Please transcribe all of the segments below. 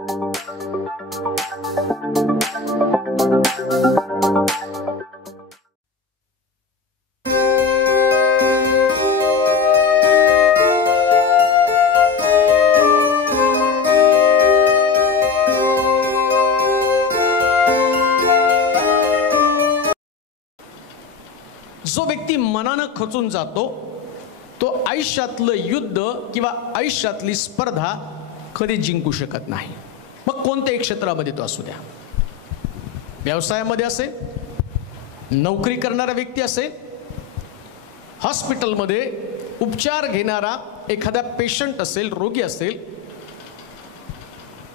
जो व्यक्ती मनानं खचून जातो तो आयुष्यातलं युद्ध किंवा आयुष्यातली स्पर्धा कधी जिंकू शकत नाही. मग कोणत्याही क्षेत्रामध्ये तो असू द्या, व्यवसायामध्ये असेल, नोकरी करणारा व्यक्ती असेल, हॉस्पिटलमध्ये उपचार घेणारा एखादा पेशंट असेल, रोगी असेल,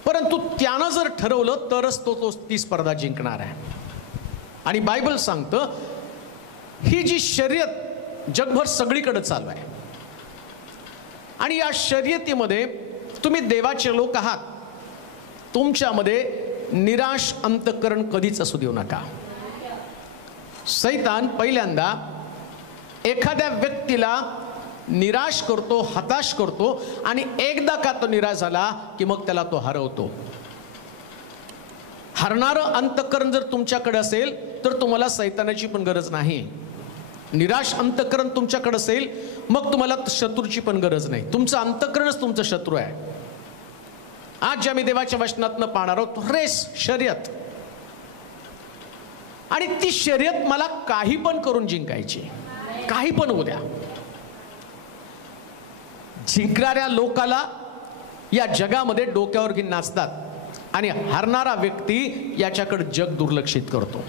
परंतु त्यानं जर ठरवलं तरच तो ती स्पर्धा जिंकणार आहे. आणि बायबल सांगतं ही जी शर्यत जगभर सगळीकडे चालू आहे आणि या शर्यतीमध्ये तुम्ही देवाचे लोक आहात. तुमच्यामध्ये निराश अंतःकरण कधीच असू देऊ नका. सैतान पहिल्यांदा एखाद्या व्यक्तीला निराश करतो, हताश करतो आणि एकदा का तो निराश झाला की मग त्याला तो हरवतो. हरणारं अंतःकरण जर तुमच्याकडे असेल तर तुम्हाला सैतानाची पण गरज नाही. निराश अंतःकरण तुमच्याकडे असेल मग तुम्हाला शत्रूची पण गरज नाही. तुमचं अंतःकरणच तुमचं शत्रू आहे. आज ज्या मी देवाच्या वचनातनं पाहणार आहोत रेस, शर्यत, आणि ती शर्यत मला काही पण करून जिंकायची, काही पण होऊ द्या. जिंकणाऱ्या लोकाला या जगामध्ये डोक्यावर घेऊन नाचतात आणि हरणारा व्यक्ती याच्याकडे जग दुर्लक्षित करतो.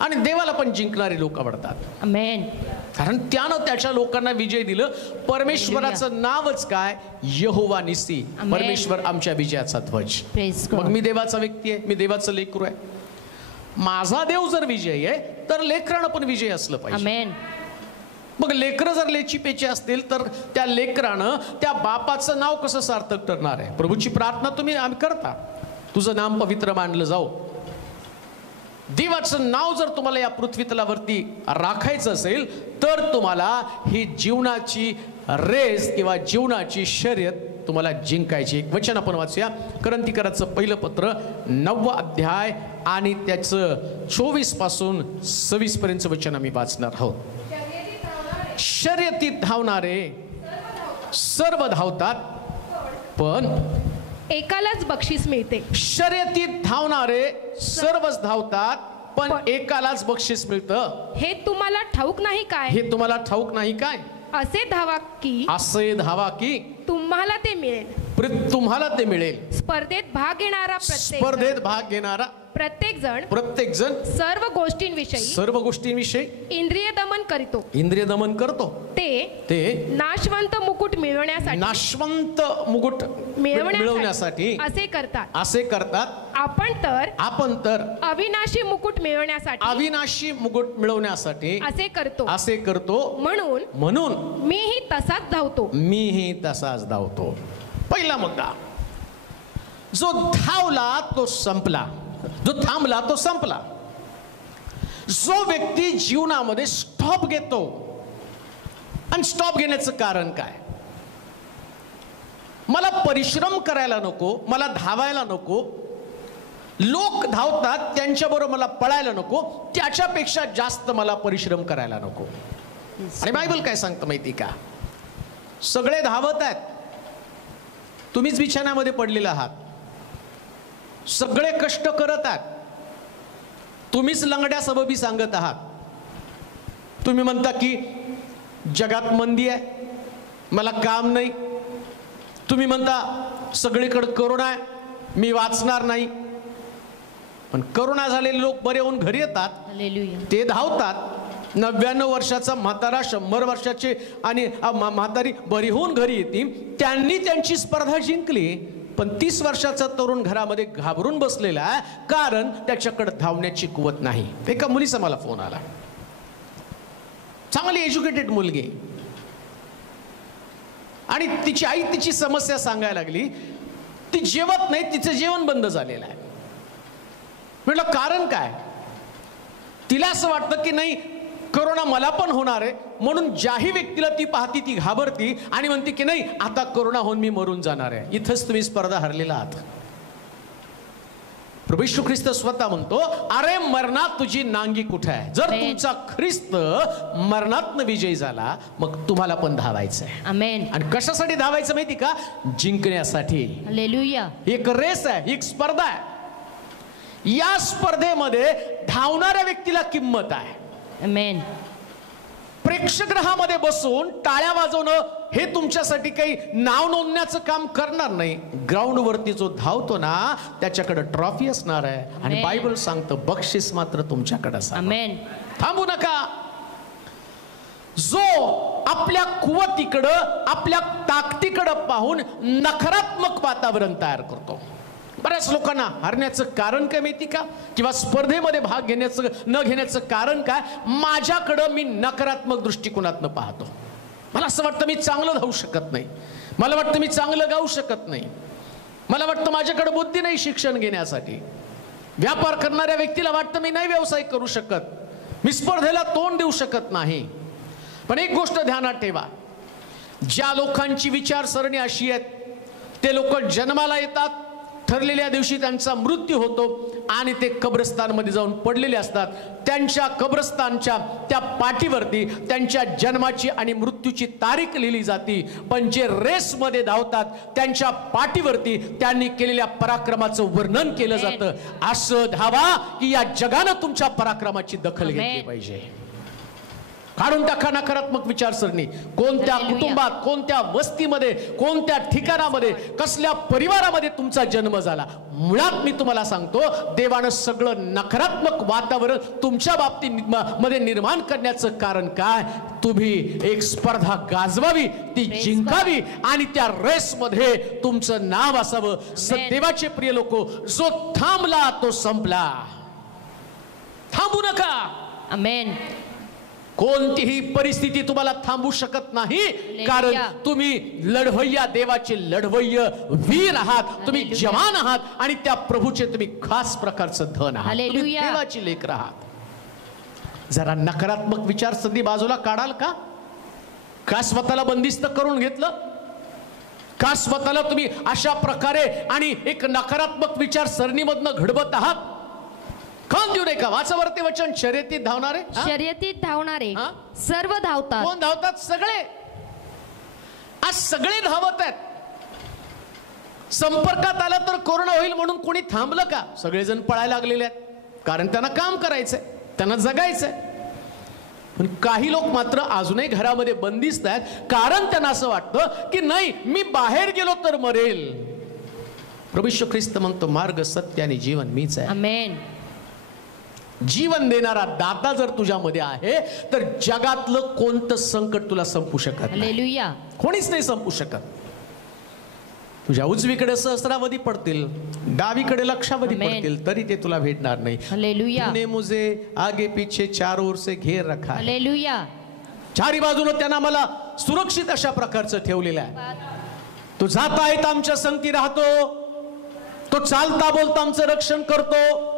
आणि देवाला पण जिंकणारे लोक आवडतात. आमेन. कारण त्यानं त्याच्या लोकांना विजय दिलं. परमेश्वराचं नावच काय? यहोवा निसी, परमेश्वर आमच्या विजयाचा ध्वज. मग मी देवाचा व्यक्ती आहे, मी देवाचं लेकरू आहे. माझा देव जर विजयी आहे तर लेकरानं पण विजय असलं पाहिजे. आमेन. मग लेकरं जर लेचीपेची असतील तर त्या लेकरानं त्या बापाचं नाव कसं सार्थक ठरणार आहे? प्रभूची प्रार्थना तुम्ही आम्ही करता, तुझं नाम पवित्र मानलं जाओ. देवाचं नाव जर तुम्हाला या पृथ्वी तलावरती राखायचं असेल तर तुम्हाला ही जीवनाची रेस किंवा जीवनाची शर्यत तुम्हाला जिंकायची. एक वचन आपण वाचूया. करंथीकराचं पहिलं पत्र 9वा अध्याय आणि त्याचं 24 पासून 26 पर्यंत वचन आम्ही वाचणार आहोत. शर्यतीत धावणारे सर्व धावतात पण एकालाच बक्षीस मिळते. शर्यतीत धावणारे सर्वच धावतात पण एकालाच बक्षीस मिळतं. हे तुम्हाला ठाऊक नाही काय? हे तुम्हाला ठाऊक नाही काय? असे धावा की तुम्हाला ते मिळेल. तुम्हाला ते मिळेल. स्पर्धेत भाग घेणारा प्रत्येक जण सर्व गोष्टींविषयी इंद्रिय दमन करतो. ते नाशवंत मुकुट मिळवण्यासाठी असे करतात. आपण तर अविनाशी मुकुट मिळवण्यासाठी असे करतो. म्हणून मीही तसाच धावतो. पहिला मुद्दा, जो धावला तो संपला, जो थांबला तो संपला. जो व्यक्ती जीवनामध्ये स्टॉप घेतो, आणि स्टॉप घेण्याचं कारण काय? मला परिश्रम करायला नको, मला धावायला नको, लोक धावतात त्यांच्याबरोबर मला पळायला नको, त्याच्यापेक्षा जास्त मला परिश्रम करायला नको. आणि बायबल काय सांगतं माहिती का? सगळे धावत आहेत, तुम्हीच बिछाण्यामध्ये पडलेले आहात. सगळे कष्ट करत आहात, तुम्हीच लंगड्या सबबी सांगत आहात. तुम्ही म्हणता की जगात मंदी आहे, मला काम नाही. तुम्ही म्हणता सगळीकडे करोना आहे, मी वाचणार नाही. पण करोना झालेले लोक बरे होऊन घरी येतात, ते धावतात. 99 वर्षाचा म्हातारा, 100 वर्षाचे आणि म्हातारी बरी होऊन घरी येतील. त्यांनी त्यांची स्पर्धा जिंकली, पण 30 वर्षाचा तरुण घरामध्ये घाबरून बसलेला आहे, कारण त्याच्याकडे धावण्याची कुवत नाही. एका मुलीचा मला फोन आला, चांगली एज्युकेटेड मुलगी, आणि तिची आई तिची समस्या सांगायला लागली. ती जेवत नाही, तिचं जेवण बंद झालेलं आहे. म्हटलं कारण काय? तिला असं वाटतं की नाही करोना मला पण होणार आहे, म्हणून ज्याही व्यक्तीला ती पाहती ती घाबरती आणि म्हणते की नाही आता करोना होऊन मी मरून जाणार आहे. इथंच तुम्ही स्पर्धा हरलेला आहात. प्रभू येशू ख्रिस्त स्वतः म्हणतो, अरे मरणात तुझी नांगी कुठे आहे? जर तुमचा ख्रिस्त मरणातनं विजयी झाला, मग तुम्हाला पण धावायचं आहे. आमेन. आणि कशासाठी धावायचं माहिती का? जिंकण्यासाठी. हालेलुया. एक रेस आहे, एक स्पर्धा आहे. या स्पर्धेमध्ये धावणाऱ्या व्यक्तीला किंमत आहे. आमेन. प्रेक्षकगृहामध्ये बसून टाळ्या वाजवणं हे तुमच्यासाठी काही नाव नोंदण्याचं काम करणार नाही. ग्राउंडवरती जो धावतो ना त्याच्याकडे ट्रॉफी असणार आहे. आणि बायबल सांगतं बक्षीस मात्र तुमच्याकडे असणार. आमेन. थांबू नका. जो आपल्या कुवतीकडं आपल्या ताकदीकडं पाहून नकारात्मक वातावरण तयार करतो. बऱ्याच लोकांना हरण्याचं कारण काय माहिती का? किंवा स्पर्धेमध्ये भाग घेण्याचं न घेण्याचं कारण काय? माझ्याकडं मी नकारात्मक दृष्टिकोनातनं पाहतो. मला असं वाटतं मी चांगलं धावू शकत नाही, मला वाटतं मी चांगलं गाऊ शकत नाही, मला वाटतं माझ्याकडे बुद्धी नाही शिक्षण घेण्यासाठी. व्यापार करणाऱ्या व्यक्तीला वाटतं मी नाही व्यवसाय करू शकत, मी स्पर्धेला तोंड देऊ शकत नाही. पण एक गोष्ट ध्यानात ठेवा, ज्या लोकांची विचारसरणी अशी आहे ते लोक जन्माला येतात, ठरलेल्या दिवशी त्यांचा मृत्यू होतो आणि ते कब्रस्तानमध्ये जाऊन पडलेले असतात. त्यांच्या कब्रस्तानच्या त्या पाठीवरती त्यांच्या जन्माची आणि मृत्यूची तारीख लिहिली जाते. पण जे रेसमध्ये धावतात त्यांच्या पाठीवरती त्यांनी केलेल्या पराक्रमाचं वर्णन केलं जातं. असं धावा की या जगानं तुमच्या पराक्रमाची दखल घेतली पाहिजे. काढून टाका नकारात्मक विचारसरणी. कोणत्या कुटुंबात, कोणत्या वस्तीमध्ये, कोणत्या ठिकाणामध्ये, कसल्या परिवारामध्ये तुमचा जन्म झाला, मुळात मी तुम्हाला सांगतो देवानं सगळं नकारात्मक वातावरण तुमच्या बाबतीमध्ये निर्माण करण्याचं कारण काय? तुम्ही एक स्पर्धा गाजवावी, ती जिंकावी आणि त्या रेसमध्ये तुमचं नाव असावं. देवाचे प्रिय लोक, जो थांबला तो संपला. थांबू नका. आमेन. कोणतीही परिस्थिती तुम्हाला थांबू शकत नाही, कारण तुम्ही लढवय्या, देवाचे लढवय्य वीर आहात, तुम्ही जवान आहात आणि त्या प्रभूचे तुम्ही खास प्रकारचं धन आहात. तुम्ही देवाची लेकरं आहात. जरा नकारात्मक विचारसरणी बाजूला काढाल का? का स्वतःला बंदिस्त करून घेतलं? का स्वतःला तुम्ही अशा प्रकारे आणि एक नकारात्मक विचारसरणीमधनं घडवत आहात? खान देऊ नये का? वाचावरती वचन, शर्यतीत धावणारे, शर्यतीत धावणारे सर्व धावतात. कोण धावतात? सगळे. आज सगळे धावत आहेत. संपर्कात आला तर कोरोना होईल म्हणून कोणी थांबलं का? सगळेजण पळायला लागलेले आहेत, कारण त्यांना काम करायचंय, त्यांना जगायचंय. पण काही लोक मात्र अजूनही घरामध्ये बंदिस्त आहेत, कारण त्यांना असं वाटतं की नाही, मी बाहेर गेलो तर मरेल. प्रभू येशू ख्रिस्त म्हणतो, मार्ग, सत्य आणि जीवन मीच आहे. आमेन. जीवन देणारा दाता जर तुझ्यामध्ये आहे तर जगातलं कोणतं संकट तुला संपू शकत नाही. हालेलुया. कोणीच नाही संपू शकत. तुझ्या उजवीकडे सहस्रावधी पडतील, डावीकडे लक्षावधी पडतील, तरी ते तुला भेटणार नाही. हालेलुया. तूने मुझे आगे पीछे चारों ओर से घेर रखा है. हालेलुया. चारी बाजूने त्यांना मला सुरक्षित अशा प्रकारचं ठेवलेलं आहे. तो जाता येता आमच्या संगती राहतो, तो चालता बोलता आमचं रक्षण करतो,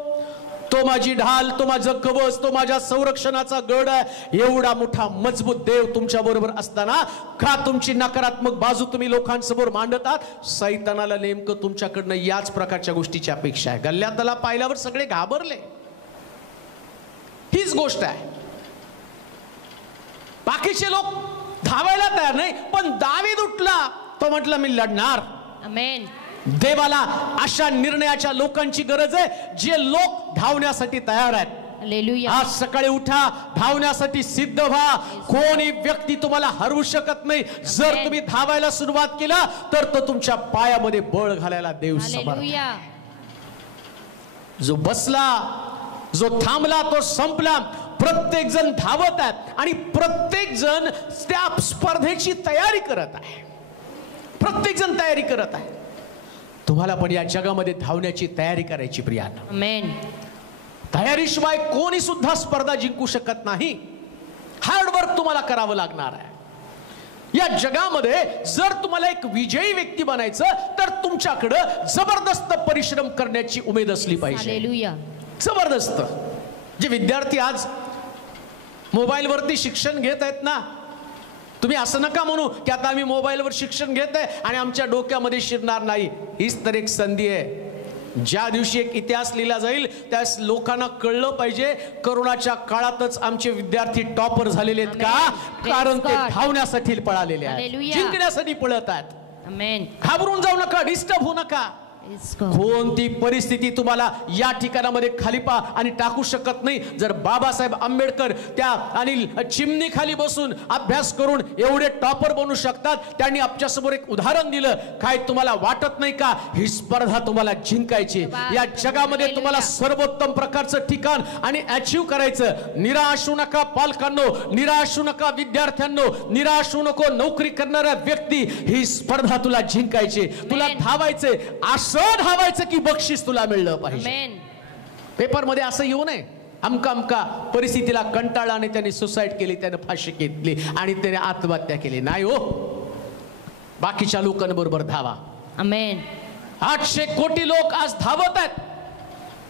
तो माझी ढाल, तो माझं कवच, तो माझ्या संरक्षणाचा गड आहे. एवढा मोठा मजबूत देव तुमच्या बरोबर असताना का तुमची नकारात्मक बाजू तुम्ही लोकांसमोर मांडतात? सैतानाला नेमकं तुमच्याकडनं याच प्रकारच्या गोष्टीची अपेक्षा आहे. गल्ल्यातला पाहिल्यावर सगळे घाबरले, हीच गोष्ट आहे. बाकीचे लोक धावायला तयार नाही, पण दावीद उठला, तो म्हटलं मी लढणार. आमेन. देवाला अशा निर्णयाच्या लोकांची गरज आहे, जे लोक धावण्यासाठी तयार आहेत. हालेलुया. आज सकाळी उठा, धावण्यासाठी सिद्ध व्हा. कोणी व्यक्ती तुम्हाला हरवू शकत नाही. जर तुम्ही धावायला सुरुवात केला तर तो तुमच्या पायामध्ये बळ घालायला देव समर्थ. हालेलुया. जो बसला, जो थांबला तो संपला. प्रत्येक जण धावत आहेत आणि प्रत्येक जण त्या स्पर्धेची तयारी करत आहे. प्रत्येक जण तयारी करत आहे. तुम्हाला पण या जगामध्ये धावण्याची तयारी करायची प्रियानो. आमेन. तयारीशिवाय कोणी सुद्धा स्पर्धा जिंकू शकत नाही. हार्डवर्क तुम्हाला करावं लागणार आहे. या जगामध्ये जर तुम्हाला एक विजयी व्यक्ती बनायचं तर तुमच्याकडं जबरदस्त परिश्रम करण्याची उमेद असली पाहिजे. हालेलुया. जबरदस्त. जे विद्यार्थी आज मोबाईलवरती शिक्षण घेत आहेत ना, तुम्ही असं नका म्हणू की आता आम्ही मोबाईलवर शिक्षण घेत आहे आणि आमच्या डोक्यामध्ये शिरणार नाही. हीच तर एक संधी आहे. ज्या दिवशी एक इतिहास लिहिला जाईल त्यास लोकांना कळलं पाहिजे करोनाच्या काळातच आमचे विद्यार्थी टॉपर झालेले आहेत का, कारण ते धावण्यासाठी पळालेले आहेत, जिंकण्यासाठी पळत आहेत. आमेन. घाबरून जाऊ नका, डिस्टर्ब होऊ नका. कोणती परिस्थिती तुम्हाला या ठिकाणामध्ये खाली पा आणि टाकू शकत नाही. जर बाबासाहेब आंबेडकर त्या आणि चिमणी खाली बसून अभ्यास करून एवढे टॉपर बनू शकतात, त्यांनी आपल्या समोर एक उदाहरण दिलं. काय तुम्हाला वाटत नाही का ही स्पर्धा तुम्हाला जिंकायची, या जगामध्ये तुम्हाला सर्वोत्तम प्रकारचं ठिकाण आणि अचीव करायचं. निराश होऊ नका पालकांनो, निराश होऊ नका विद्यार्थ्यांनो, निराश होऊ नको नोकरी करणाऱ्या व्यक्ती. ही स्पर्धा तुला जिंकायची, तुला धावायचे. असं धावायचं की बक्षीस तुला मिळलं पाहिजे. पेपर मध्ये असं येऊ नये अमका अमका परिस्थितीला कंटाळा आणि त्याने सुसाईड केली, त्याने फाशी घेतली आणि त्याने आत्महत्या केली. नाही हो, बाकीच्या लोकांबरोबर धावा. आमेन. 800 कोटी लोक आज धावत आहेत.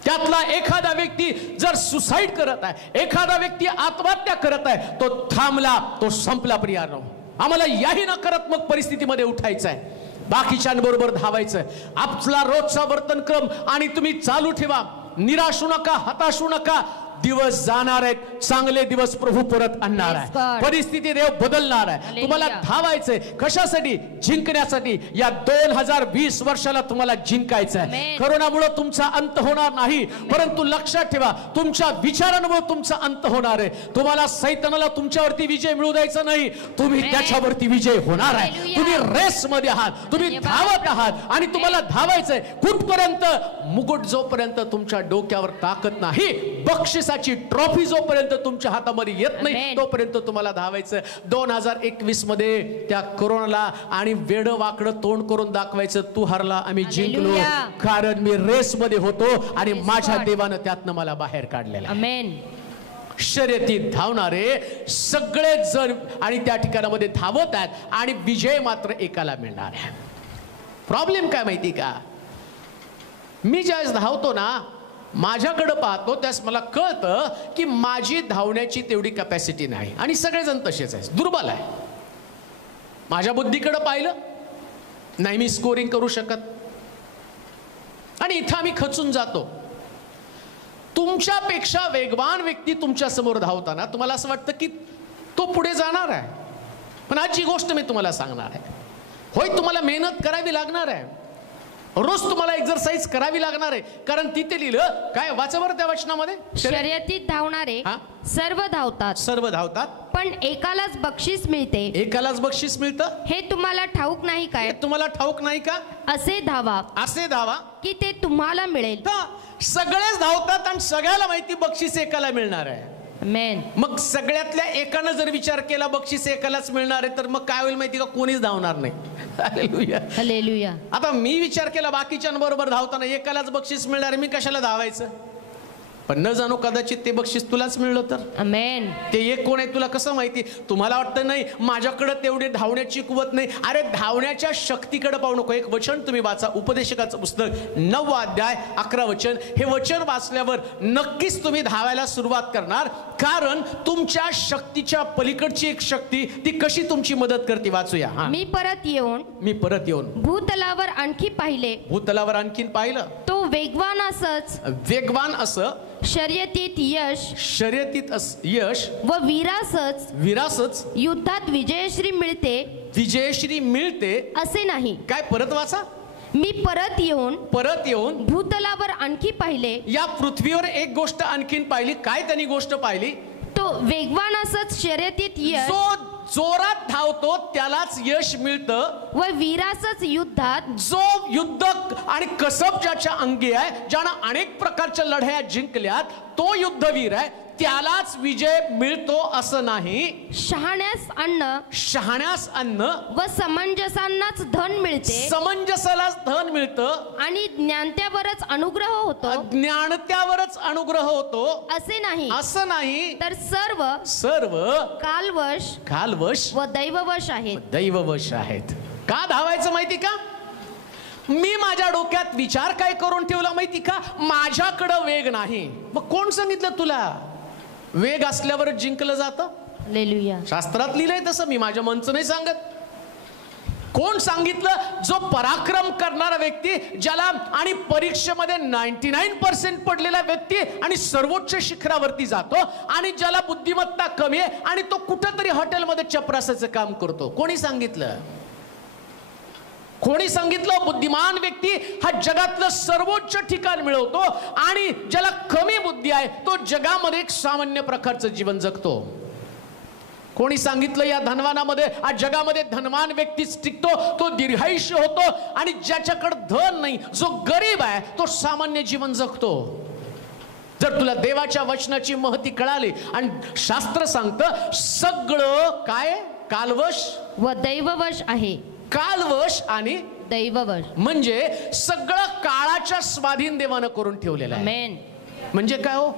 त्यातला एखादा व्यक्ती जर सुसाईड करत आहे, एखादा व्यक्ती आत्महत्या करत आहे, तो थांबला, तो संपला. प्रियानो, आम्हाला याही नकारात्मक परिस्थितीमध्ये उठायचं आहे, बाकीच्यांबरोबर धावायचं. आपला रोजचा वर्तनक्रम आणि तुम्ही चालू ठेवा. निराश होऊ नका, हताश होऊ नका. दिवस जाणार आहेत, चांगले दिवस प्रभू परत आणणार आहे. परिस्थिती देव बदलणार आहे. तुम्हाला धावायचंय कशासाठी? जिंकण्यासाठी. या 2020 वर्षाला तुम्हाला जिंकायचं आहे. करोनामुळे तुमचा अंत होणार नाही, परंतु लक्षात ठेवा तुमच्या विचारांमुळे तुमचा अंत होणार आहे. तुम्हाला सैतानाला तुमच्यावरती विजय मिळू द्यायचा नाही, तुम्ही त्याच्यावरती विजय होणार आहे. तुम्ही रेस मध्ये आहात, तुम्ही धावत आहात आणि तुम्हाला धावायचंय कुठपर्यंत? मुकुट जोपर्यंत तुमच्या डोक्यावर टाकत नाही, बक्षीस ट्रॉफी जोपर्यंत तुमच्या हातामध्ये येत नाही तोपर्यंत तुम्हाला धावायचं. 2021 मध्ये त्या कोरोनाला आणि वेड वाकडं तोंड करून दाखवायचं, तू हरला आम्ही जिंकलो, कारण मी रेस मध्ये होतो आणि माझ्या देवानं त्यातनं मला बाहेर काढलेलं. आमेन. शर्यतीत धावणारे सगळे जण आणि त्या ठिकाणामध्ये धावत आहेत आणि विजय मात्र एकाला मिळणार आहे. प्रॉब्लेम काय माहिती का? मी ज्यावेळेस धावतो ना, माझ्याकडे पाहतो त्यास मला कळतं की माझी धावण्याची तेवढी कॅपॅसिटी नाही आणि सगळेजण तसेच आहेत, दुर्बल आहे. माझ्या बुद्धीकडे पाहिलं नाही, मी स्कोरिंग करू शकत आणि इथं आम्ही खचून जातो. तुमच्यापेक्षा वेगवान व्यक्ती तुमच्या समोर धावताना तुम्हाला असं वाटतं की तो पुढे जाणार आहे. पण आजची गोष्ट मी तुम्हाला सांगणार आहे, होय तुम्हाला मेहनत करावी लागणार आहे, रोज तुम्हाला एक्सरसाइज करावी लागणार आहे. कारण तिथे लिहिलं काय, वाचा बरं त्या वचनामध्ये, शर्यतीत धावणारे सर्व धावतात, सर्व धावतात, पण एकालाच बक्षीस मिळते. एकालाच बक्षीस मिळतं हे तुम्हाला ठाऊक नाही काय? तुम्हाला ठाऊक नाही का? असे धावा, असे धावा की ते तुम्हाला मिळेल. सगळेच धावतात आणि सगळ्याला माहिती बक्षीस एकाला मिळणार आहे. आमेन. मग सगळ्यातल्या एकानं जर विचार केला बक्षीस एकालाच मिळणार आहे, तर मग काय होईल माहिती का? कोणीच धावणार नाही. Hallelujah, hallelujah. आता मी विचार केला बाकीच्यांबरोबर धावताना एकालाच बक्षीस मिळणार आहे, मी कशाला धावायचं? पण न जाणो कदाचित ते बक्षीस तुलाच मिळलं तर. आमेन. ते एक कोण आहे तुला कसं माहिती? तुम्हाला वाटतं नाही माझ्याकडे तेवढे धावण्याची कुवत नाही. अरे धावण्याच्या शक्तीकडे पाहू नको. एक वचन तुम्ही वाचा, उपदेशकाचं पुस्तक 9 अध्याय 11 वचन. हे वचन वाचल्यावर नक्कीच तुम्ही धावायला सुरुवात करणार, कारण तुमच्या शक्तीच्या पलीकडची एक शक्ती ती कशी तुमची मदत करते. वाचूया. मी परत येऊन भूतलावर आणखी पाहिले. भूतलावर आणखीन पाहिलं. तो वेगवान असं शर्यतीत यश व विरासच युद्धात विजयश्री मिळते असे नाही. काय? परत वाचा. मी परत येऊन भूतलावर आणखी पाहिले. या पृथ्वीवर एक गोष्ट आणखीन पाहिली. काय त्यांनी गोष्ट पाहिली? तो वेगवान असच शर्यतीत यश, जो जोरात धावतो त्यालाच यश मिळतं, व विरासच युद्धात, जो युद्ध आणि कसब ज्याच्या अंगी आहे, ज्यानं अनेक प्रकारच्या लढाया जिंकल्यात, तो युद्धवीर आहे, त्यालाच विजय मिळतो असं नाही. शहाण्यास अन्न व समंजसांनाच धन मिळते. समंजसालाच धन मिळतं आणि ज्ञानत्यावरच अनुग्रह होतो. ज्ञानत्यावरच अनुग्रह होतो असे नाही. असं नाही, तर सर्व कालवश व दैववश आहेत. का धावायचं माहिती का? मी माझ्या डोक्यात विचार काय करून ठेवला माहिती का? माझ्याकडं वेग नाही. मग कोण सांगितलं तुला? वेग असल्यावरच जिंकलं जातं. हालेलुया. शास्त्रात लिहिलंय तसं, मी माझ्या मनचं नाही सांगत. कोण सांगितलं? जो पराक्रम करणारा व्यक्ती, ज्याला आणि परीक्षेमध्ये 99% पडलेला व्यक्ती आणि सर्वोच्च शिखरावरती जातो, आणि ज्याला बुद्धिमत्ता कमी आहे आणि तो कुठंतरी हॉटेलमध्ये चपरासाचं काम करतो. कोणी सांगितलं? कोणी सांगितलं? बुद्धिमान व्यक्ती हा जगातलं सर्वोच्च ठिकाण मिळवतो, आणि ज्याला कमी बुद्धी आहे तो जगामध्ये एक सामान्य प्रकारचं जीवन जगतो. कोणी सांगितलं? या धनवानामध्ये, आज जगामध्ये धनवान व्यक्तीच टिकतो, तो दीर्घायुष्य होतो, आणि ज्याच्याकडे धन नाही, जो गरीब आहे, तो सामान्य जीवन जगतो. जर तुला देवाच्या वचनाची महती कळाली, आणि शास्त्र सांगतं सगळं काय कालवश व दैववश आहे. कालवश आणि दैववश म्हणजे सगळं काळाच्या स्वाधीन देवानं करून ठेवलेलं आहे. आमेन. म्हणजे काय हो?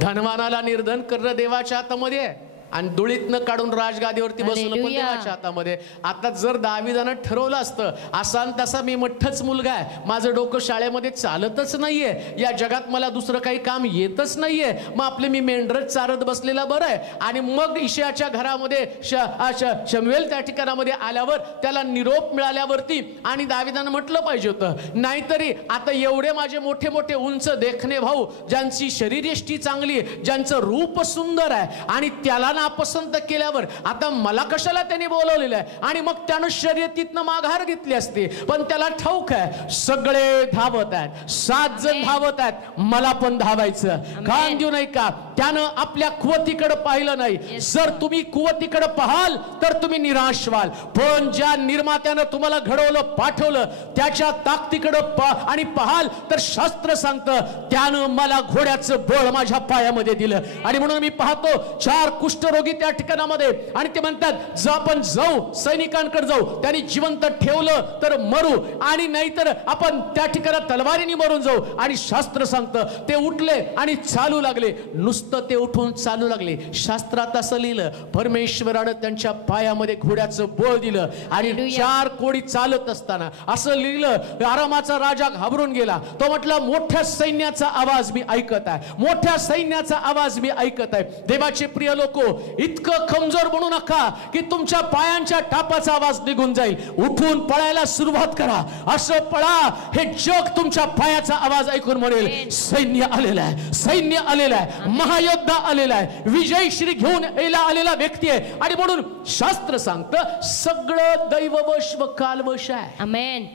धनवानाला निर्धन करणं देवाच्या हातामध्ये आहे, आणि दुळीतनं काढून राजगादीवरती बसवणं पण हालेलुया. देवाच्या हातामध्ये. आता जर दाविदानं ठरवलं असतं, असा न तसा मी मठ्ठच मुलगा आहे, माझं डोकं शाळेमध्ये चालतच नाहीये, या जगात मला दुसरं काही काम येतच नाहीये, मग आपले मी मेंढरच चारत बसलेला बरं आहे. आणि मग इशयाच्या घरामध्ये शमूएल त्या ठिकाणामध्ये आल्यावर त्याला निरोप मिळाल्यावरती, आणि दाविदानं म्हटलं पाहिजे होतं, नाहीतरी आता एवढे माझे मोठे मोठे उंच देखणे भाऊ, ज्यांची शरीरयष्टी चांगली, ज्यांचं रूप सुंदर आहे, आणि त्याला नापसंत केल्यावर आता मला कशाला त्यांनी बोलवलेलं आहे? आणि मग त्यानं शर्यतीतनं माघार घेतली असते. पण त्याला ठाऊक आहे सगळे धावत आहेत, 7 जण धावत आहेत, मला पण धावायचं. कान देऊ नाही का? त्यानं आपल्या कुवतीकडे पाहिलं नाही. जर तुम्ही कुवतीकडे पाहाल तर तुम्ही निराश व्हाल, पण ज्या निर्मात्यानं तुम्हाला घडवलं, पाठवलं, त्याच्या ताकदीकडे आणि पाहाल तर शास्त्र सांगतं त्यानं मला घोड्याचं बळ माझ्या पायामध्ये दिलं. आणि म्हणून मी पाहतो 4 कुष्ठरोगी त्या ठिकाणामध्ये, आणि ते म्हणतात जर आपण जाऊ सैनिकांकडे जाऊ, त्यांनी जिवंत ठेवलं तर मरू, आणि नाहीतर आपण त्या ठिकाणात तलवारीने मरून जाऊ. आणि शास्त्र सांगतं ते उठले आणि चालू लागले. नुसतं ते उठून चालू लागले. शास्त्रात असं लिहिलं, परमेश्वरानं त्यांच्या पायामध्ये घोड्याचं बळ दिलं. आणि 4 कोडी चालत असताना असं लिहिलं, आरामाचा राजा घाबरून गेला. तो म्हटला मोठ्या सैन्याचा आवाज मी ऐकत आहे, मोठ्या सैन्याचा आवाज मी ऐकत आहे. देवाचे प्रिय लोक, इतकं कमजोर बनू नका की तुमच्या पायांच्या टापाचा आवाज निघून जाईल. उठून पळायला सुरुवात करा. असं पळा हे जग तुमच्या पायाचा आवाज ऐकून म्हणेल सैन्य आलेला आहे, सैन्य आलेला आहे, महायोद्धा आलेला आहे, विजयश्री घेऊन यायला आलेला व्यक्ती आहे. आणि म्हणून शास्त्र सांगतं सगळं दैववश व कालवश आहे. आमेन.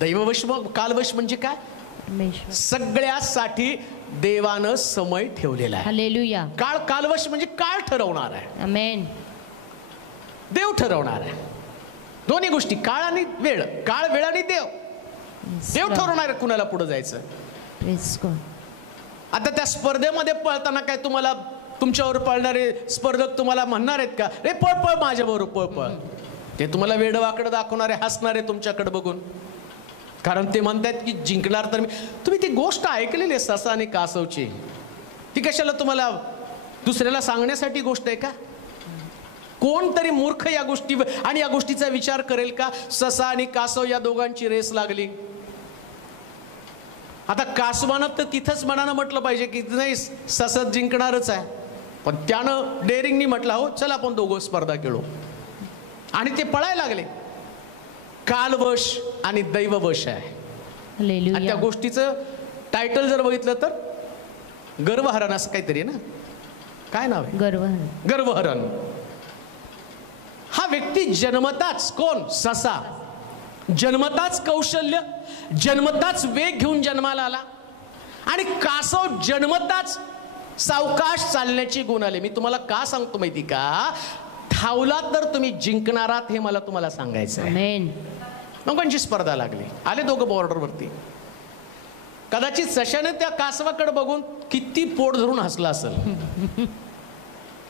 दैववश व कालवश म्हणजे काय? सगळ्यासाठी देवानं समय ठेवलेला आहे. हालेलुया. काळ कालवश म्हणजे काळ ठरवणार आहे, आमेन. देव ठरवणार आहे. दोन्ही गोष्टी, काळ आणि वेळ, काळ वेळ आणि देव. देव ठरवणार आहे कुणाला पुढे जायचं. Praise God. आता त्या स्पर्धेमध्ये पळताना काय तुम्हाला तुमच्यावर पळणारे स्पर्धक तुम्हाला म्हणणार आहेत का रे पळ पळ माझ्याबरोबर पळ पळ? ते तुम्हाला वेडवाकडे दाखवणारे, हसणारे तुमच्याकडे बघून. कारण ते म्हणतात की जिंकणार तर मी. तुम्ही ती गोष्ट ऐकलेली आहे ससा आणि कासवची, ती कशाला तुम्हाला दुसऱ्याला सांगण्यासाठी गोष्ट आहे का? कोणतरी मूर्ख या गोष्टी आणि या गोष्टीचा विचार करेल का? ससा आणि कासव या दोघांची रेस लागली. आता कासवानं तर तिथंच मनानं म्हटलं पाहिजे की नाही ससा जिंकणारच आहे, पण त्यानं डेअरिंगनी म्हटलं हो चल आपण दोघं स्पर्धा खेळू, आणि ते पळायला लागले. कालवश आणि दैववश आहे. आणि त्या गोष्टीचं टायटल जर बघितलं तर गर्वहरण असं काहीतरी आहे ना. काय नाव आहे? गर्वहरण. गर्वहरण. हा व्यक्ती जन्मताच कोण? ससा. जन्मताच कौशल्य, जन्मताच वेग घेऊन जन्माला आला. आणि कासव जन्मताच सावकाश चालण्याची गुण आले. मी तुम्हाला का सांगतो माहिती का? धावला तर तुम्ही जिंकणारात हे मला तुम्हाला सांगायचं आहे. आमेन. लोकांची स्पर्धा लागली, आले दोघं बॉर्डरवरती. कदाचित सशाने त्या कासवाकडे बघून किती पोट धरून हसला असेल.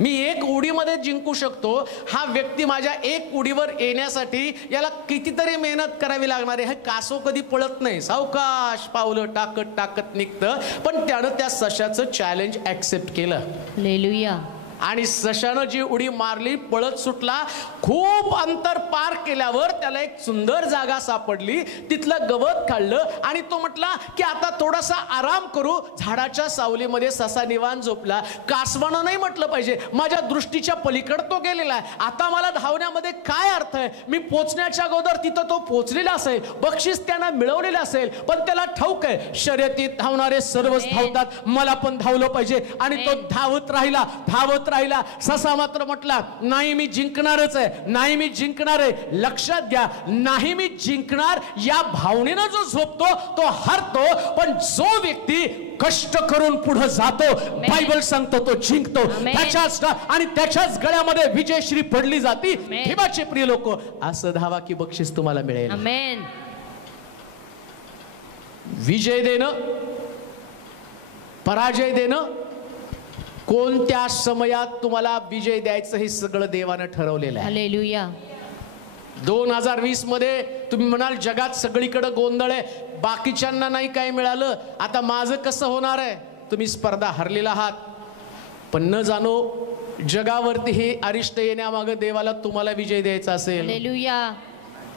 मी 1 उडीमध्ये जिंकू शकतो, हा व्यक्ती माझ्या 1 उडीवर येण्यासाठी याला कितीतरी मेहनत करावी लागणार आहे. हे कासव कधी पळत नाही, सावकाश पावलं टाकत टाकत निघतं. पण त्यानं त्या सशाचं चॅलेंज ऍक्सेप्ट केलं. हालेलुया. आणि सशानं जी उडी मारली, पळत सुटला. खूप अंतर पार केल्यावर त्याला एक सुंदर जागा सापडली, तिथलं गवत काढलं आणि तो म्हटला की आता थोडासा आराम करू. झाडाच्या सावलीमध्ये ससा निवांत झोपला. कासवानं नाही म्हटलं पाहिजे, माझ्या दृष्टीच्या पलीकडे तो गेलेला आहे, आता मला धावण्यामध्ये काय अर्थ आहे. मी पोचण्याच्या अगोदर तिथं तो पोचलेला असेल, बक्षीस त्यानं मिळवलेलं असेल, पण त्याला ठाऊक आहे शर्यतीत धावणारे सर्वच धावतात, मला पण धावलं पाहिजे. आणि तो धावत राहिला, धावत राहिला. ससा मात्र म्हटला नाही मी जिंकणारच आहे, नाही मी जिंकणार आहे. लक्षात घ्या, नाही मी जिंकणार या भावनेनं जो झोपतो तो हरतो, पण जो व्यक्ती कष्ट करून पुढे जातो, बायबल सांगतो तो जिंकतो. त्याच्याच आणि त्याच्याच गळ्यामध्ये विजयश्री पडली जाती. देवाचे प्रिय लोक, असं धावा की बक्षीस तुम्हाला मिळेल. आमेन. विजय देणं, पराजय देणं, कोणत्या समयात तुम्हाला विजय द्यायचं हे सगळं देवानं ठरवलेलं आहे. हालेलुया. 2020 मध्ये तुम्ही म्हणाल जगात सगळीकडे गोंधळ आहे, बाकीच्यांना नाही काय मिळालं, आता माझं कसं होणार आहे. तुम्ही स्पर्धा हरलेला आहात, पण न जाणो जगावरती हे अरिष्ट येण्यामागे देवाला तुम्हाला विजय द्यायचा असेल, हालेलुया.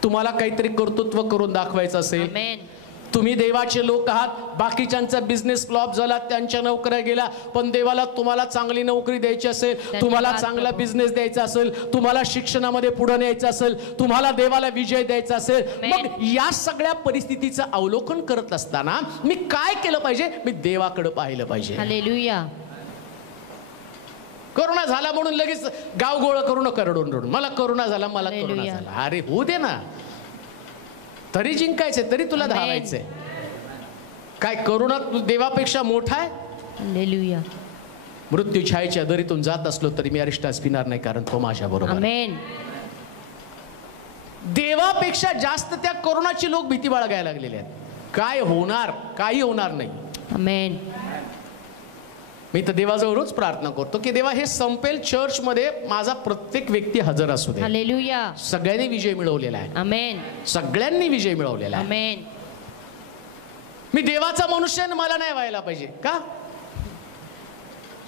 तुम्हाला काहीतरी कर्तृत्व करून दाखवायचं असेल. आमेन. तुम्ही देवाचे लोक आहात, बाकीच्यांचा बिझनेस फ्लॉप झाला, त्यांच्या नोकऱ्या गेला, पण देवाला तुम्हाला चांगली नोकरी द्यायची असेल, तुम्हाला चांगला बिझनेस द्यायचा असेल, तुम्हाला शिक्षणामध्ये पुढे न्यायचं असेल, तुम्हाला देवाला विजय द्यायचा असेल, मग या सगळ्या परिस्थितीचं अवलोकन करत असताना मी काय केलं पाहिजे, मी देवाकडे पाहिलं पाहिजे. हालेलुया. करोना झाला म्हणून लगेच गाव गोळ करू नका रडून रडून, मला करोना झाला, मला करोना झाला. अरे होऊ दे ना, तरी जिंकायचंय, तरी तुला धावायचंय. काय करोना देवापेक्षा मोठा आहे. हालेलुया. मृत्यू छायेच्या दरीतून जात असलो तरी मी अरिष्टास भिणार नाही, कारण तो माझ्या बरोबर. आमेन. देवापेक्षा जास्त त्या करोनाची लोक भीती बाळगायला लागलेले आहेत. काय होणार, काही होणार नाही. आमेन. मी तर देवाजवळ रोज प्रार्थना करतो की देवा हे संपेल, चर्च मध्ये माझा प्रत्येक व्यक्ती हजर असू दे. हालेलुया. सगळ्यांनी विजय मिळवलेला आहे. आमेन. सगळ्यांनी विजय मिळवलेला आहे. आमेन. मी देवाचा मनुष्य मला नाही व्हायला पाहिजे का.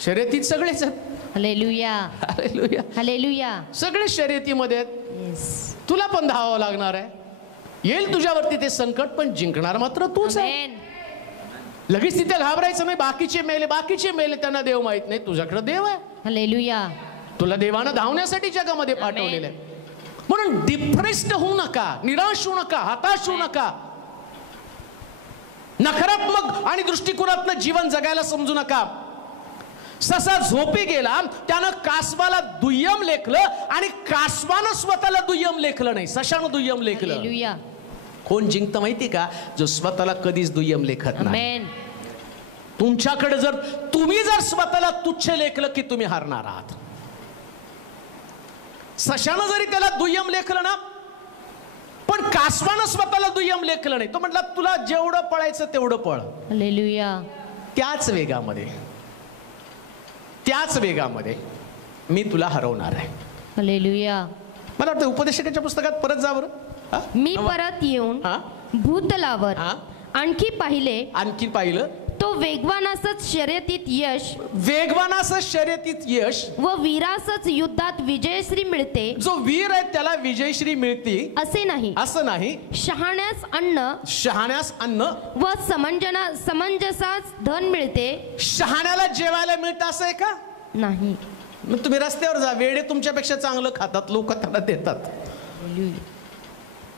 शर्यतीत सगळेच आहेत. हालेलुया. हालेलुया. हालेलुया. सगळे शर्यतीमध्ये आहेत. येस. तुला पण धावावं लागणार आहे. येईल तुझ्यावरती ते संकट, पण जिंकणार मात्र तूच आहे. आमेन. लगेच तिथे घाबरायचं नाही. बाकीचे मेले, त्यांना देव माहित नाही, तुझ्याकडे देव आहे. हालेलुया. तुला देवानं धावण्यासाठी जगामध्ये पाठवलेलं आहे. म्हणून डिप्रेस्ड होऊ नका, निराश होऊ नका, हताश होऊ नका, नकारात्मक आणि दृष्टिकोनातनं जीवन जगायला समजू नका. ससा झोपी गेला, त्यानं कासवाला दुय्यम लेखलं आणि कासवानं स्वतःला दुय्यम लेखलं नाही, सशानं दुय्यम लेखलं. हालेलुया. कोण जिंकतं माहिती का, जो स्वतःला कधीच दुय्यम लेखत नाही. आमेन. तुमच्याकडे जर तुम्ही जर स्वतःला तुच्छ लेखलं की तुम्ही हारणार आहात. सशानं जरी त्याला दुय्यम लेखलं ना, पण कासवानं स्वतःला दुय्यम लेखलं नाही. तो म्हटला तुला जेवढं पळायचं तेवढं पळ. हालेलुया. त्याच वेगामध्ये मी तुला हरवणार आहे. हालेलुया. मला वाटतं उपदेशकाच्या पुस्तकात परत जा बरं. मी परत येऊन हा? भूतलावर हा? आणखी पाहिलं, तो वेगवानासच शर्यतीत यश व वीरासच युद्धात विजयश्री मिळते. जो वीर आहे त्याला विजयश्री मिळते असे नाही. शहाण्यास अन्न व समंजसास धन मिळते. शहाण्याला जेवायला मिळतं असं आहे का? नाही. मग तुम्ही रस्त्यावर जा, वेडे तुमच्यापेक्षा चांगलं खातात, लोक त्यांना देतात.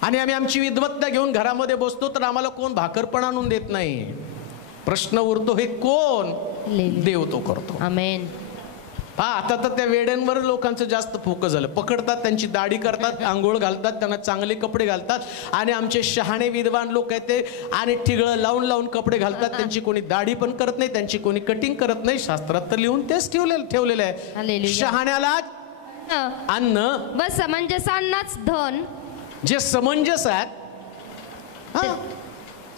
आणि आम्ही आमची विद्वत्ता घेऊन घरामध्ये बसतो तर आम्हाला कोण भाकर पण आणून देत नाही. प्रश्न उरतो हे कोण? देव तो करतो. आमेन. आता तर त्या वेड्यांवर लोकांचं जास्त फोकस झालं. पकडतात, त्यांची दाढी करतात, आंघोळ घालतात, त्यांना चांगले कपडे घालतात. आणि आमचे शहाणे विद्वान लोक आहेत ते आणि ठिगळं लावून कपडे घालतात. त्यांची कोणी दाढी पण करत नाही, त्यांची कोणी कटिंग करत नाही. शास्त्रात तर लिहून तेच ठेवलेलं आहे. शहाण्याला अन्न व समंजसांनाच धन. जे समंजस आहेत,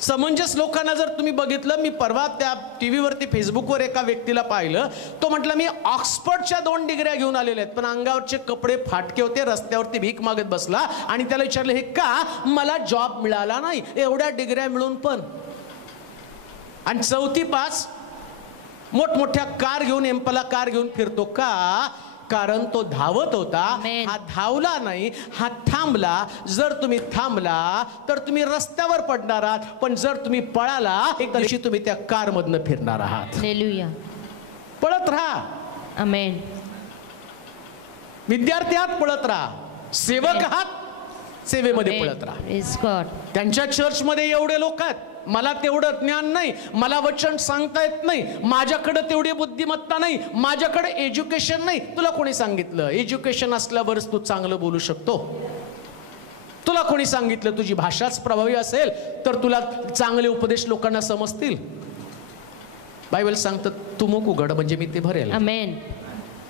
समंजस लोकांना जर तुम्ही बघितलं, मी परवा त्या टीव्हीवरती फेसबुकवर एका व्यक्तीला पाहिलं. तो म्हटला मी ऑक्सफर्डच्या 2 डिग्र्या घेऊन आलेले आहेत, पण अंगावरचे कपडे फाटके होते, रस्त्यावरती भीक मागत बसला. आणि त्याला विचारलं हे का? मला जॉब मिळाला नाही, एवढ्या डिग्र्या मिळून पण. आणि 4थी पास मोठमोठ्या कार घेऊन एम्पला कार घेऊन फिरतो का? कारण तो धावत होता. Amen. हा धावला नाही, हा थांबला. जर तुम्ही थांबला तर तुम्ही रस्त्यावर पडणार आहात, पण जर तुम्ही पळाला एक दिवशी तुम्ही त्या कार मधनं फिरणार आहात. हालेलुया. पळत राहा. आमेन. विद्यार्थी आहात, पळत राहा. सेवक आहात, सेवेमध्ये पळत राहा. Praise God. त्यांच्या चर्चमध्ये एवढे लोक आहेत, मला तेवढं ज्ञान नाही, मला वचन सांगता येत नाही, माझ्याकडे तेवढी बुद्धिमत्ता नाही, माझ्याकडे एज्युकेशन नाही. तुला कोणी सांगितलं एज्युकेशन असल्यावरच तू चांगलं बोलू शकतो? तुला कोणी सांगितलं तुझी भाषाच प्रभावी असेल तर तुला चांगले उपदेश लोकांना समजतील? बायबल सांगतं तू मुख उघड म्हणजे मी ते भरेल. आमेन.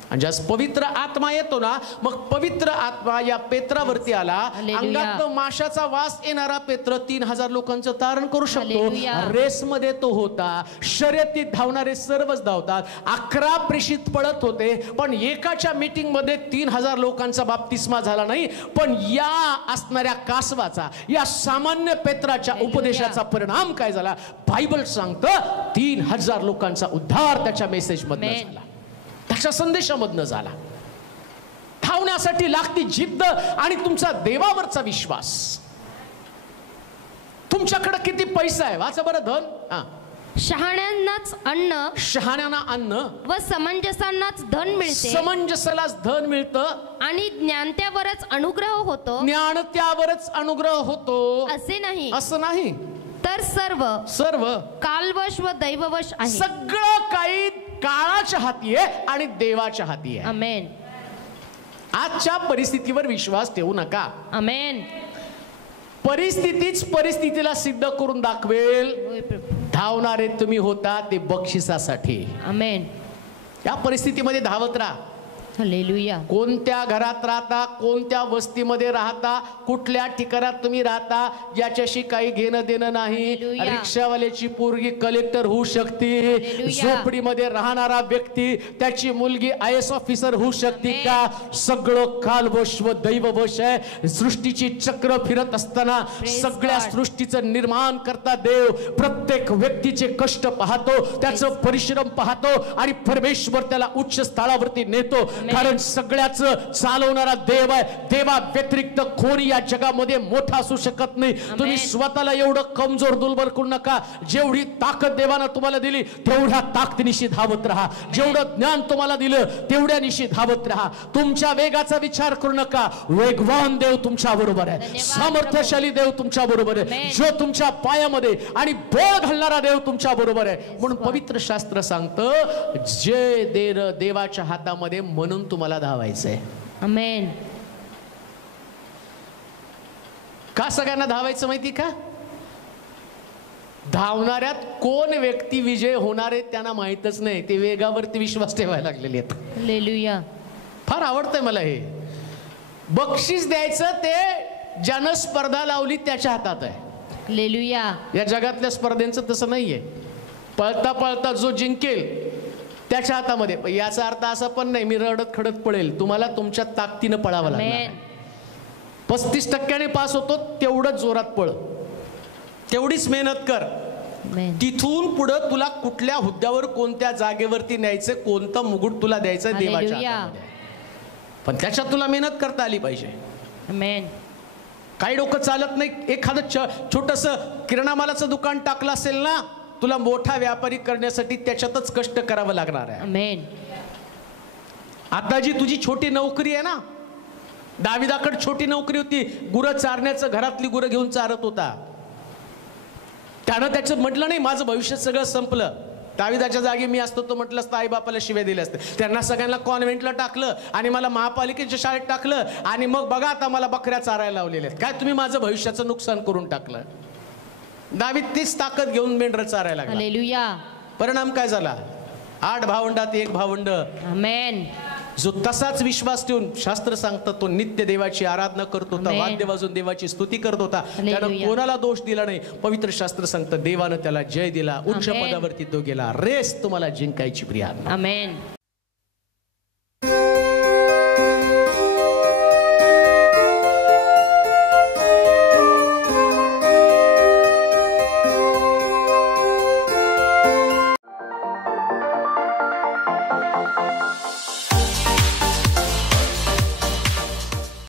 आणि ज्यास पवित्र आत्मा येतो ना, मग पवित्र आत्मा या पेत्रावरती आला. हालेलुया. अंगात माशाचा वास येणारा पेत्र 3000 लोकांचं तारण करू शकतो. हालेलुया. रेसमध्ये तो होता. शर्यतीत धावणारे सर्वच धावतात. 11 प्रेषित पळत होते, पण एकाच्या मीटिंग मध्ये 3000 लोकांचा बाप्तिस्मा झाला नाही. पण या असणाऱ्या कासवाचा, या सामान्य पेत्राच्या हालेलुया. उपदेशाचा परिणाम काय झाला? बायबल सांगतं 3000 लोकांचा उद्धार त्याच्या मेसेज मध्ये आमेन. झाला, त्याच्या संदेशामधनं झाला. धावण्यासाठी लागती जिद्द आणि तुमचा देवावरचा विश्वास. तुमच्याकडे किती पैसा आहे? वाचा बरं धन. शहाण्यांनाच अन्न, शहाण्यांना अन्न व समंजसांनाच धन मिळते, समंजसालाच धन मिळतं, आणि ज्ञानत्यावरच अनुग्रह होतो, ज्ञान त्यावरच अनुग्रह होतो असे नाही. असं नाही. तर सर्व सर्व कालवश व दैववश आहे. सगळं काही काळाच्या हाती आहे आणि देवाच्या हाती आहे. आमेन. आजच्या परिस्थितीवर विश्वास ठेवू नका. आमेन. परिस्थितीच परिस्थितीला सिद्ध करून दाखवेल. होय प्रभू. धावणारे तुम्ही होता ते बक्षिसासाठी. आमेन. या परिस्थितीमध्ये धावत राहा. हालेलुया. कोणत्या घरात राहता, कोणत्या वस्तीमध्ये राहता, कुठल्या ठिकाणात तुम्ही राहता, याच्याशी काही घेणं देणं नाही. हालेलुया. रिक्षावाल्याची पोरगी कलेक्टर होऊ शकते, हालेलुया. झोपडीमध्ये राहणारा व्यक्ती त्याची मुलगी IAS ऑफिसर होऊ शकते का? सगळं कालवश व दैववश आहे. सृष्टीची चक्र फिरत असताना Praise सगळ्या God. सृष्टीचं निर्माण करता देव प्रत्येक व्यक्तीचे कष्ट पाहतो, त्याचं परिश्रम पाहतो आणि परमेश्वर त्याला उच्च स्थळावरती नेतो. कारण सगळ्याच चालवणारा देव आहे. देवा व्यतिरिक्त कोणी या जगामध्ये मोठा असू शकत नाही. तुम्ही स्वतःला एवढं कमजोर दुर्बल करू नका. जेवढी ताकद देवानं तुम्हाला दिली तेवढ्या ताकदीनिशी धावत राहा. जेवढं ज्ञान तुम्हाला दिलं तेवढ्यानिशी धावत राहा. तुमच्या वेगाचा विचार करू नका. वेगवान देव तुमच्या बरोबर आहे, धन्यवाद सामर्थ्यशाली देव तुमच्या बरोबर आहे, जो तुमच्या पायामध्ये आणि बळ घालणारा देव तुमच्या बरोबर आहे. म्हणून पवित्र शास्त्र सांगतं जे देवाच्या हातामध्ये म्हणून तुम्हाला धावायचंय. आमेन. का सगळ्यांना धावायचं माहिती का? धावणाऱ्यात कोण व्यक्ती विजय होणार आहे त्यांना माहितच नाही. ते वेगावरती विश्वास ठेवायला लागलेले आहेत. हालेलुया. फार आवडतंय मला हे. बक्षीस द्यायचं ते ज्यानं स्पर्धा लावली त्याच्या हातात आहे. हालेलुया. या जगातल्या स्पर्धेंचं तसं नाहीये. पळता पळता जो जिंकेल त्याच्या हातामध्ये. याचा अर्थ असा पण नाही मी रडत खडत पळेल. तुम्हाला तुमच्या ताकदीनं पळावं लागेल. आमेन. 35% पास होतो तेवढंच जोरात पळ, तेवढीच मेहनत कर. आमेन. तिथून पुढं तुला कुठल्या हुद्द्यावर कोणत्या जागेवरती न्यायचं, कोणतं मुकुट तुला द्यायचं देवाच्या हालेलुया. हातामध्ये आहे. पण त्याच्यात तुला मेहनत करता आली पाहिजे. आमेन. काही डोकं चालत नाही. एखादं छोटंसं किराणा मालाचं दुकान टाकलं असेल ना, तुला मोठा व्यापारी करण्यासाठी त्याच्यातच कष्ट करावं लागणार आहे. आमेन. आता जी तुझी छोटी नोकरी आहे ना, दाविदाकडे छोटी नोकरी होती. गुरं चारण्याचं, घरातली गुरं घेऊन चारत होता. त्यानं त्याचं म्हटलं नाही माझं भविष्य सगळं संपलं. दाविदाच्या जागी मी असतो तो म्हटलं असतं आई बापाला शिव्या दिल्या असते. त्यांना सगळ्यांना कॉन्व्हेंटला टाकलं आणि मला महापालिकेच्या शाळेत टाकलं आणि मग बघा आता मला बकऱ्या चारायला लावलेल्या आहेत. काय तुम्ही माझं भविष्याचं नुकसान करून टाकलं. दावीद तीच ताकद घेऊन मेंढरं चारायला लागला. हालेलुया. परिणाम काय झाला? 8 भावंडात 1 भावंड. आमेन. जो तसाच विश्वास ठेवून शास्त्र सांगतं तो नित्य देवाची आराधना करत होता, आमेन. वाद्य वाजून देवाची स्तुती करत होता. हालेलुया. त्यानं कोणाला दोष दिला नाही. पवित्र शास्त्र सांगतं देवानं त्याला जय दिला, उच्च आमेन. पदावरती तो गेला. रेस तुम्हाला जिंकायची प्रिया. आमेन.